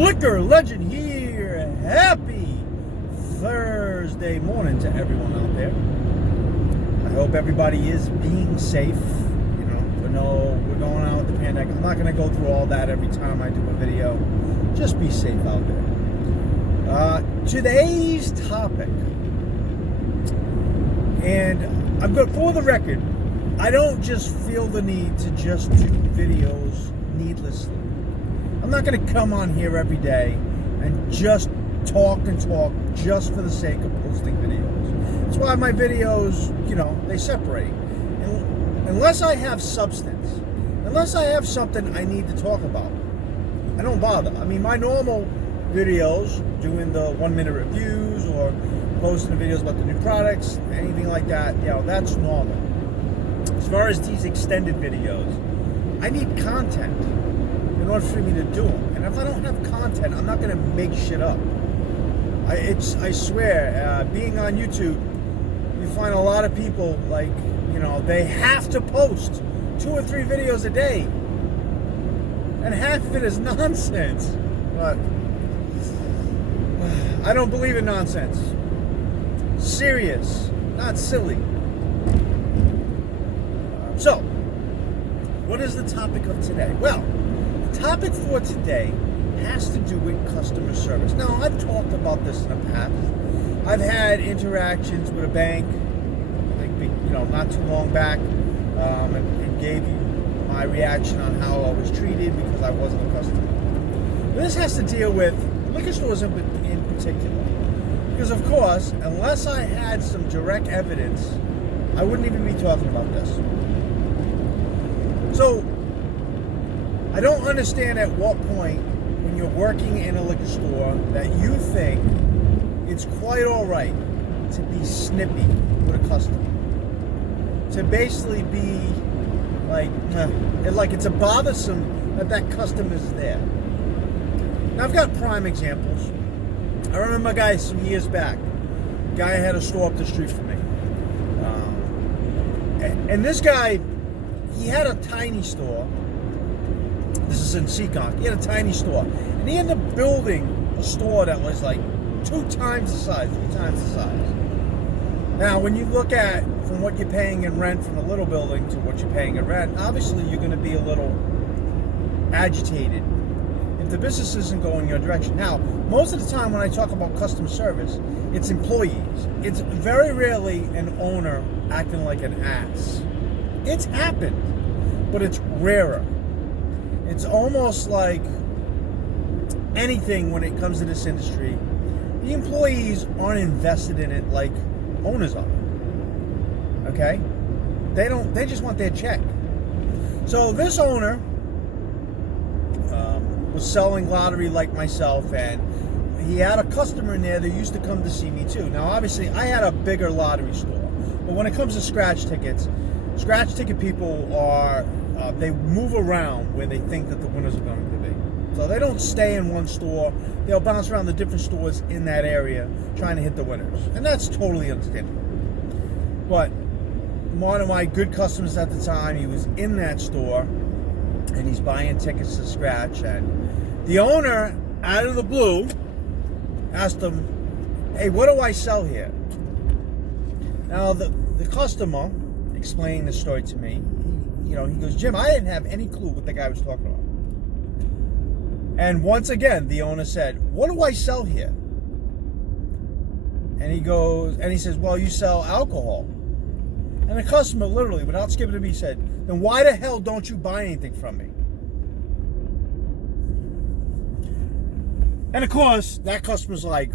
Liquor Legend here. Happy Thursday morning to everyone out there. I hope everybody is being safe. We're going out with the pandemic. I'm not going to go through all that every time I do a video. Just be safe out there. Today's topic, and I'm good for the record, I don't just feel the need to just do videos needlessly. I'm not going to come on here every day and just talk just for the sake of posting videos. That's why my videos, they separate. Unless I have substance, unless I have something I need to talk about, I don't bother. I mean, my normal videos, doing the 1-minute reviews or posting the videos about the new products, anything like that, that's normal. As far as these extended videos, I need content in order for me to do them. And if I don't have content, I'm not going to make shit up. I swear, being on YouTube, you find a lot of people, they have to post 2 or 3 videos a day. And half of it is nonsense. But I don't believe in nonsense. Serious, not silly. So, what is the topic of today? Well, the topic for today has to do with customer service. Now, I've talked about this in the past. I've had interactions with a bank, not too long back, and gave you my reaction on how I was treated because I wasn't a customer. This has to deal with liquor stores in particular. Because, of course, unless I had some direct evidence, I wouldn't even be talking about this. So, I don't understand at what point, when you're working in a liquor store, that you think it's quite all right to be snippy with a customer. To basically be like it's a bothersome that customer is there. Now, I've got prime examples. I remember a guy some years back. A guy had a store up the street from me. And this guy, he had a tiny store. This is in Seekonk. He had a tiny store. And he ended up building a store that was like 2 times the size, 3 times the size. Now, when you look at from what you're paying in rent from a little building to what you're paying in rent, obviously you're going to be a little agitated if the business isn't going your direction. Now, most of the time when I talk about customer service, it's employees. It's very rarely an owner acting like an ass. It's happened, but it's rarer. It's almost like anything when it comes to this industry. The employees aren't invested in it like owners are. Okay? They just want their check. So this owner was selling lottery like myself, and he had a customer in there that used to come to see me too. Now, obviously, I had a bigger lottery store, but when it comes to scratch tickets, scratch ticket people are, they move around where they think that the winners are going to be. So they don't stay in one store. They'll bounce around the different stores in that area trying to hit the winners. And that's totally understandable. But one of my good customers at the time, he was in that store and he's buying tickets to scratch. And the owner, out of the blue, asked him, "Hey, what do I sell here?" Now, the customer explained the story to me. He goes, "Jim, I didn't have any clue what the guy was talking about." And once again, the owner said, "What do I sell here?" And he says, "Well, you sell alcohol." And the customer, literally, without skipping a beat, said, "Then why the hell don't you buy anything from me?" And of course, that customer's like,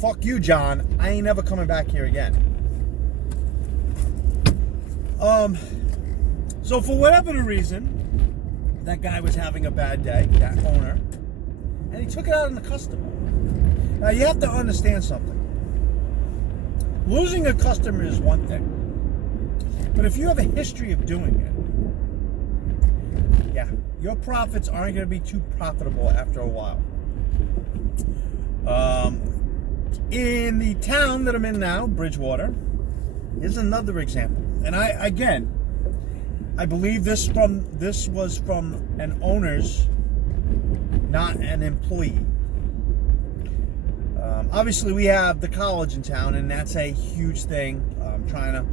"Fuck you, John. I ain't never coming back here again." So for whatever the reason, that guy was having a bad day, that owner, and he took it out on the customer. Now, you have to understand something. Losing a customer is one thing, but if you have a history of doing it, your profits aren't going to be too profitable after a while. In the town that I'm in now, Bridgewater, is another example. And I believe this was from an owner's not an employee. Obviously, we have the college in town, and that's a huge thing. Trying to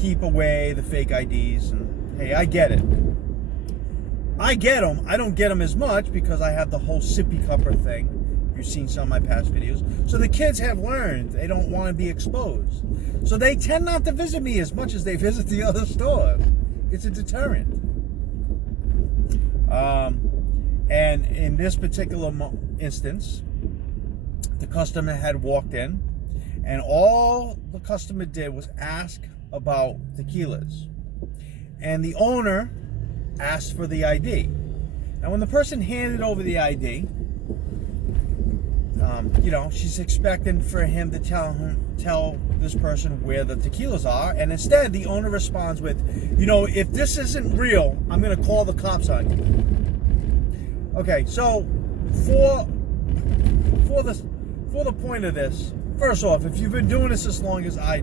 keep away the fake IDs, and hey, I get it. I get them. I don't get them as much because I have the whole sippy cupper thing. You've seen some of my past videos. So the kids have learned they don't want to be exposed. So they tend not to visit me as much as they visit the other stores. It's a deterrent. And in this particular instance, the customer had walked in, and all the customer did was ask about tequilas. And the owner asked for the ID. Now, when the person handed over the ID, she's expecting for him to tell this person where the tequilas are, and instead the owner responds with, if this isn't real, I'm going to call the cops on you. Okay, so for the point of this, first off, if you've been doing this as long as I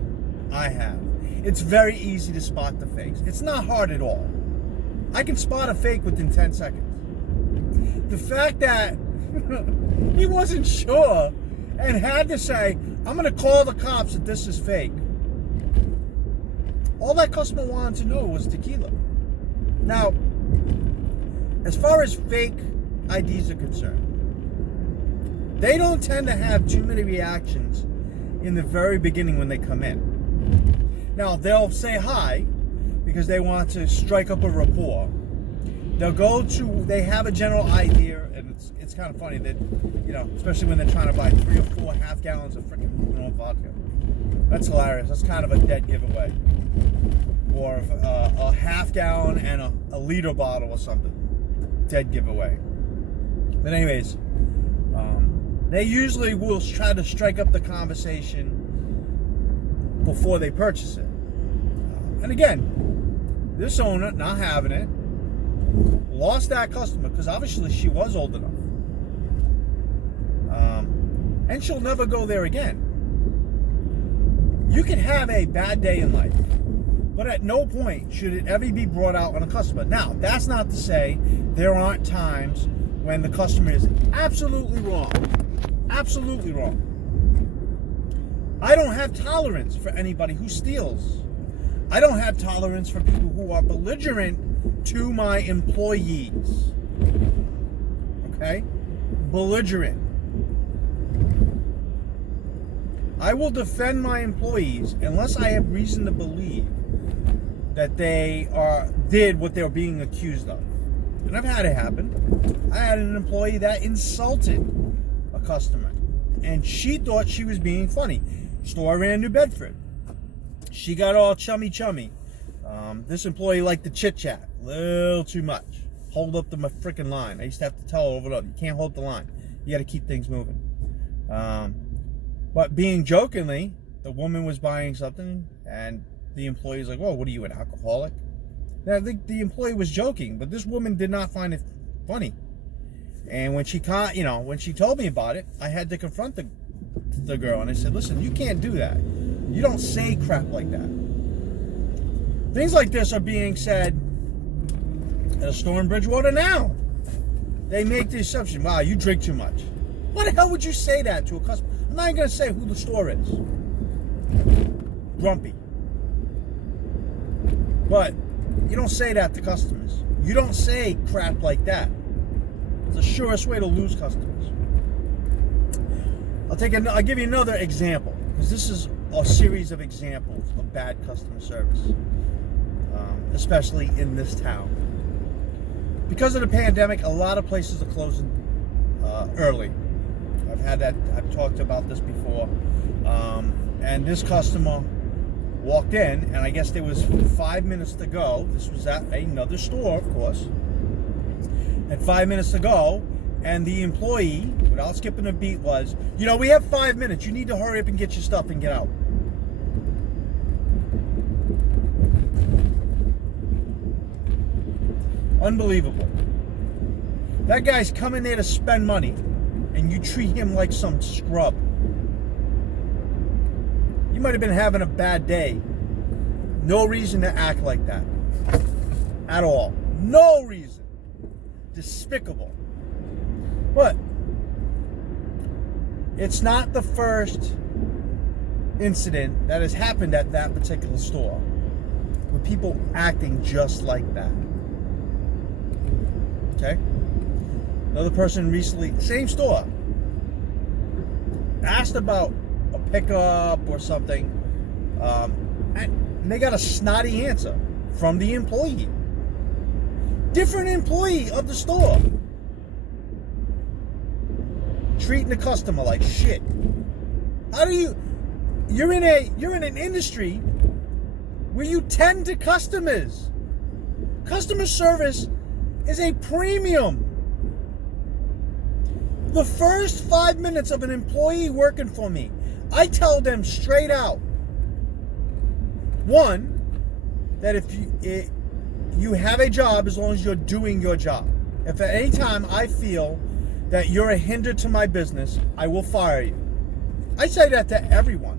have, it's very easy to spot the fakes. It's not hard at all. I can spot a fake within 10 seconds. The fact that he wasn't sure and had to say, I'm going to call the cops that this is fake. All that customer wanted to know was tequila. Now, as far as fake IDs are concerned, they don't tend to have too many reactions in the very beginning when they come in. Now, they'll say hi because they want to strike up a rapport. They have a general idea, and it's kind of funny that, especially when they're trying to buy 3 or 4 half gallons of freaking Ruben vodka. That's hilarious. That's kind of a dead giveaway. Or a half gallon and a liter bottle or something. Dead giveaway. But anyways, they usually will try to strike up the conversation before they purchase it. And again, this owner, not having it, lost that customer because obviously she was old enough. And she'll never go there again. You can have a bad day in life, but at no point should it ever be brought out on a customer. Now, that's not to say there aren't times when the customer is absolutely wrong. Absolutely wrong. I don't have tolerance for anybody who steals. I don't have tolerance for people who are belligerent to my employees. Okay? Belligerent. I will defend my employees unless I have reason to believe that they did what they were being accused of. And I've had it happen. I had an employee that insulted a customer, and she thought she was being funny. Store ran New Bedford. She got all chummy. This employee liked to chit-chat a little too much. Hold up the freaking line. I used to have to tell her over and over, you can't hold the line. You got to keep things moving. But being jokingly, the woman was buying something, and the employee's like, "Whoa, what are you, an alcoholic?" Now, I think the employee was joking, but this woman did not find it funny. And when she told me about it, I had to confront the girl, and I said, "Listen, you can't do that. You don't say crap like that." Things like this are being said at a store in Bridgewater now. They make the assumption, "Wow, you drink too much." Why the hell would you say that to a customer? I'm not even going to say who the store is. Grumpy. But you don't say that to customers. You don't say crap like that. It's the surest way to lose customers. I'll give you another example, because this is a series of examples of bad customer service, especially in this town. Because of the pandemic, a lot of places are closing early. I've talked about this before. And this customer walked in, and I guess there was 5 minutes to go. This was at another store, of course. At 5 minutes to go, and the employee, without skipping a beat, was, "We have 5 minutes. You need to hurry up and get your stuff and get out." Unbelievable. That guy's coming there to spend money, and you treat him like some scrub. You might have been having a bad day. No reason to act like that. At all. No reason. Despicable. But it's not the first incident that has happened at that particular store with people acting just like that. Okay? Another person recently, same store, asked about a pickup or something, and they got a snotty answer from the employee. Different employee of the store. Treating the customer like shit. How do you... You're in an industry where you tend to customers. Customer service is a premium. The first 5 minutes of an employee working for me, I tell them straight out. One, that if you have a job as long as you're doing your job. If at any time I feel that you're a hinder to my business, I will fire you. I say that to everyone.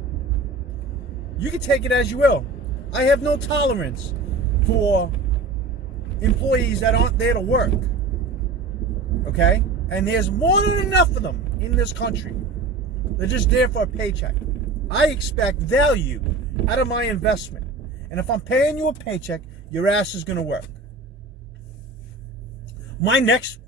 You can take it as you will. I have no tolerance for employees that aren't there to work. Okay? And there's more than enough of them in this country. They're just there for a paycheck. I expect value out of my investment. And if I'm paying you a paycheck, your ass is going to work. My next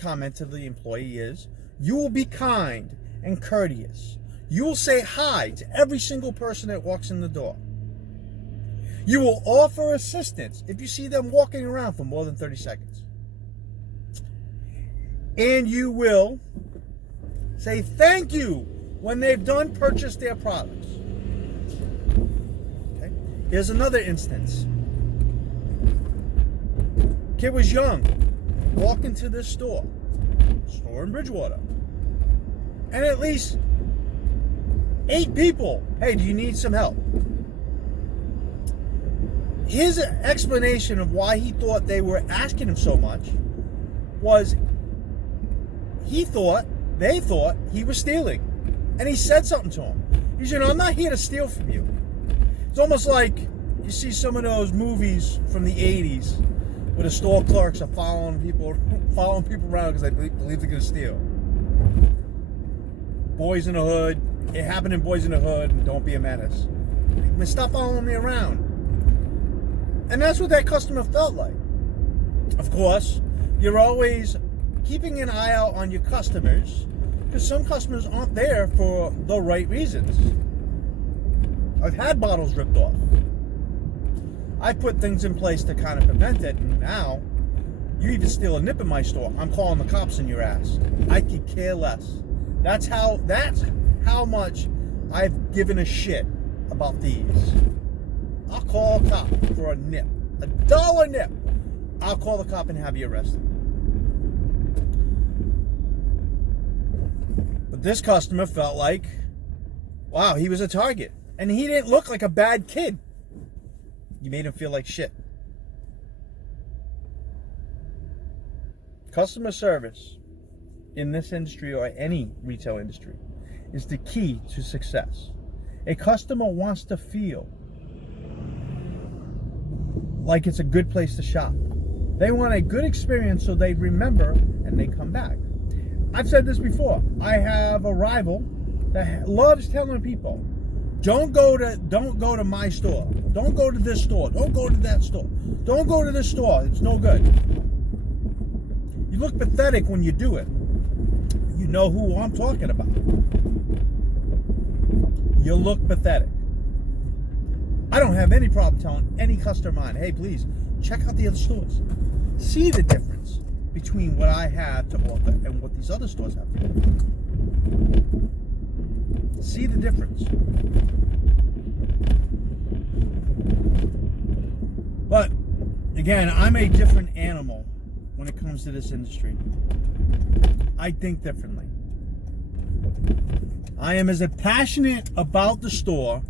comment to the employee is, you will be kind and courteous. You will say hi to every single person that walks in the door. You will offer assistance if you see them walking around for more than 30 seconds. And you will say thank you when they've done purchase their products. Okay? Here's another instance. Kid was young, walked into this store in Bridgewater, and at least 8 people, hey, do you need some help? His explanation of why he thought they were asking him so much was they thought he was stealing. And he said something to him. He said, I'm not here to steal from you. It's almost like you see some of those movies from the 80s where the store clerks are following people around because they believe they're going to steal. Boys in the Hood. It happened in Boys in the Hood, and Don't Be a Menace. Stop following me around. And that's what that customer felt like. Of course, you're always keeping an eye out on your customers, because some customers aren't there for the right reasons. I've had bottles ripped off. I put things in place to kind of prevent it, and now you even steal a nip in my store, I'm calling the cops on your ass. I could care less. That's how much I've given a shit about these. I'll call a cop for a nip. $1 nip. I'll call the cop and have you arrested. But this customer felt like, wow, he was a target. And he didn't look like a bad kid. You made him feel like shit. Customer service in this industry or any retail industry is the key to success. A customer wants to feel like it's a good place to shop. They want a good experience so they remember and they come back. I've said this before. I have a rival that loves telling people, don't go to my store. Don't go to this store. Don't go to that store. Don't go to this store. It's no good. You look pathetic when you do it. You know who I'm talking about. You look pathetic. I don't have any problem telling any customer of mine, hey, please, check out the other stores. See the difference between what I have to offer and what these other stores have to offer. See the difference. But, again, I'm a different animal when it comes to this industry. I think differently. I am as passionate about the store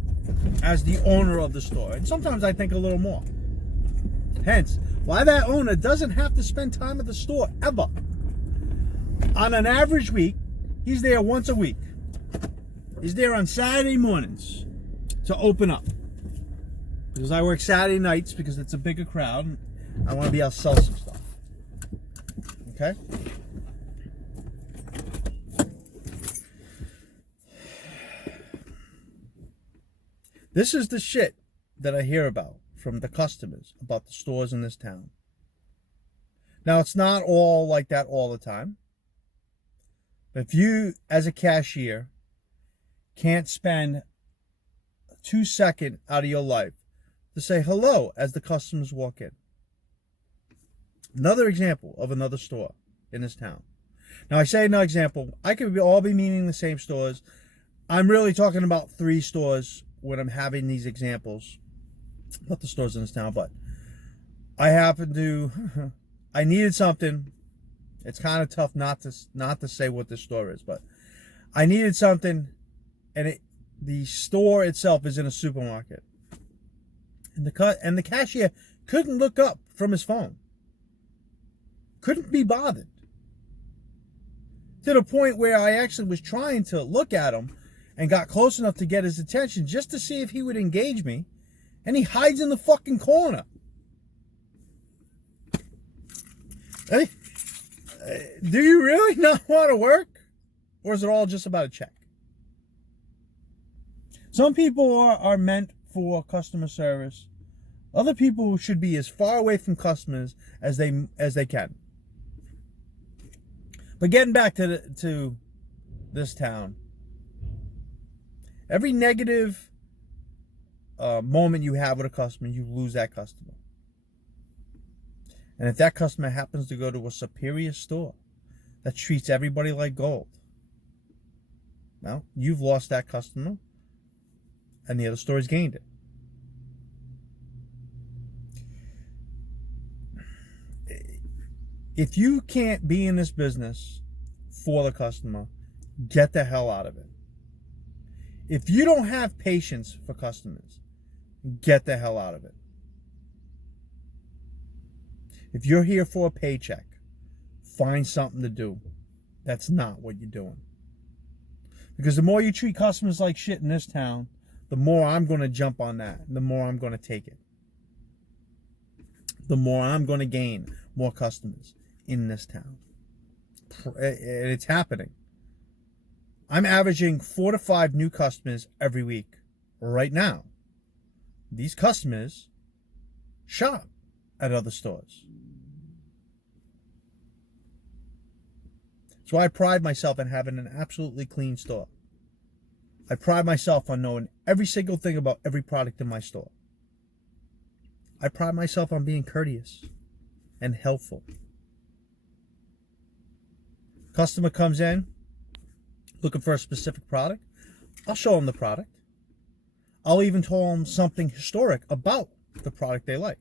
as the owner of the store. And sometimes I think a little more. Hence, why that owner doesn't have to spend time at the store ever. On an average week, he's there once a week. He's there on Saturday mornings to open up. Because I work Saturday nights because it's a bigger crowd. And I want to be able to sell some stuff. Okay? This is the shit that I hear about from the customers about the stores in this town. Now, it's not all like that all the time. But if you, as a cashier, can't spend 2 seconds out of your life to say hello as the customers walk in. Another example of another store in this town. Now, I say another example. I could all be meaning the same stores. I'm really talking about 3 stores when I'm having these examples. Not the stores in this town, but I happen to... I needed something. It's kind of tough not to say what this store is, but I needed something, and the store itself is in a supermarket. And the cashier couldn't look up from his phone. Couldn't be bothered. To the point where I actually was trying to look at him and got close enough to get his attention just to see if he would engage me, and he hides in the fucking corner. Hey, do you really not want to work? Or is it all just about a check? Some people are meant for customer service. Other people should be as far away from customers as they can. But getting back to this town, every negative moment you have with a customer, you lose that customer. And if that customer happens to go to a superior store that treats everybody like gold, well, you've lost that customer and the other store's gained it. If you can't be in this business for the customer, get the hell out of it. If you don't have patience for customers, get the hell out of it. If you're here for a paycheck, find something to do. That's not what you're doing. Because the more you treat customers like shit in this town, the more I'm going to jump on that. The more I'm going to take it. The more I'm going to gain more customers in this town. And it's happening. I'm averaging 4 to 5 new customers every week right now. These customers shop at other stores. So I pride myself in having an absolutely clean store. I pride myself on knowing every single thing about every product in my store. I pride myself on being courteous and helpful. Customer comes in looking for a specific product. I'll show them the product. I'll even tell them something historic about the product they like.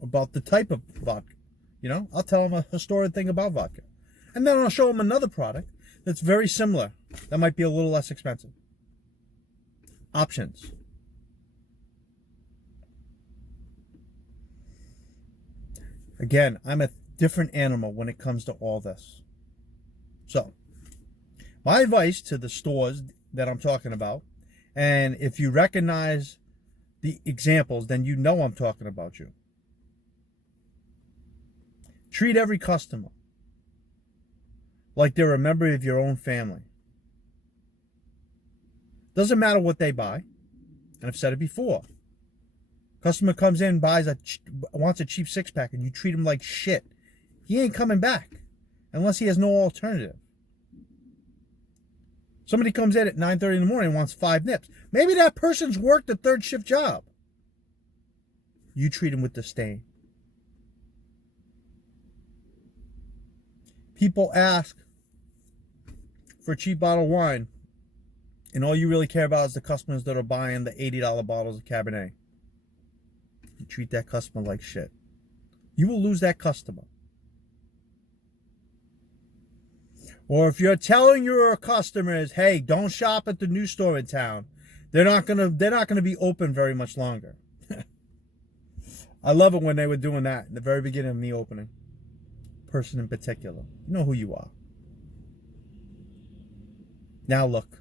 About the type of vodka. You know, I'll tell them a historic thing about vodka. And then I'll show them another product that's very similar. That might be a little less expensive. Options. Again, I'm a different animal when it comes to all this. So, my advice to the stores that I'm talking about, and if you recognize the examples, then you know I'm talking about you. Treat every customer like they're a member of your own family. Doesn't matter what they buy. And I've said it before. Customer comes in, wants a cheap 6-pack, and you treat him like shit. He ain't coming back unless he has no alternative. Somebody comes in at 9:30 in the morning and wants 5 nips. Maybe that person's worked a 3rd shift job. You treat him with disdain. People ask for a cheap bottle of wine, and all you really care about is the customers that are buying the $80 bottles of Cabernet. You treat that customer like shit. You will lose that customer. Or if you're telling your customers, hey, don't shop at the new store in town, they're not gonna be open very much longer. I love it when they were doing that in the very beginning of me opening. Person in particular. You know who you are. Now look.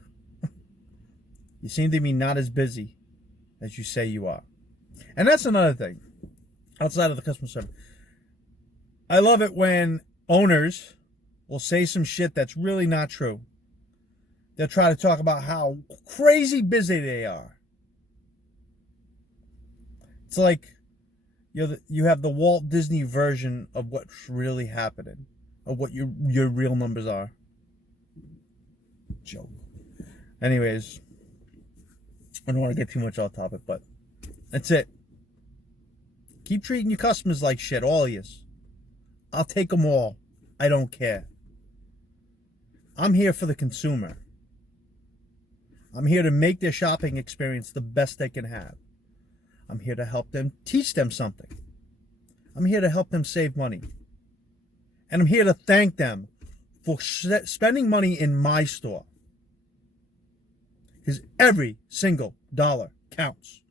You seem to be not as busy as you say you are. And that's another thing. Outside of the customer service. I love it when owners will say some shit that's really not true. They'll try to talk about how crazy busy they are. It's like you have the Walt Disney version of what's really happening, of what your real numbers are. Joke. Anyways, I don't want to get too much off topic, but that's it. Keep treating your customers like shit, all of yous. I'll take them all. I don't care. I'm here for the consumer. I'm here to make their shopping experience the best they can have. I'm here to help them, teach them something. I'm here to help them save money. And I'm here to thank them for spending money in my store. Because every single dollar counts.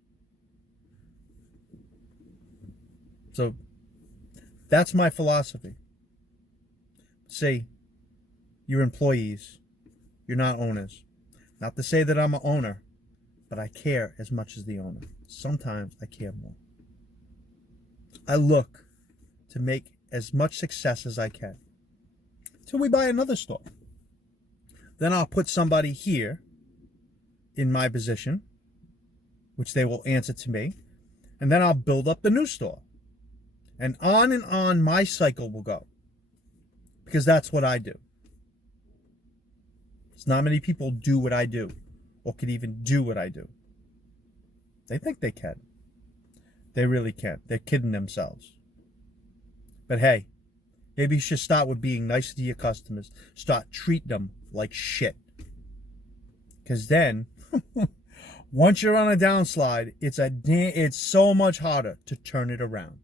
So that's my philosophy. Say, you're employees. You're not owners. Not to say that I'm an owner, but I care as much as the owner. Sometimes I care more. I look to make as much success as I can till we buy another store. Then I'll put somebody here in my position, which they will answer to me, and then I'll build up the new store. And on my cycle will go. Because that's what I do. It's not many people do what I do, or could even do what I do. They think they can. They really can't. They're kidding themselves. But hey, maybe you should start with being nice to your customers. Start treating them like shit. Because then, once you're on a downslide, it's so much harder to turn it around.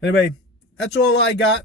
Anyway, that's all I got.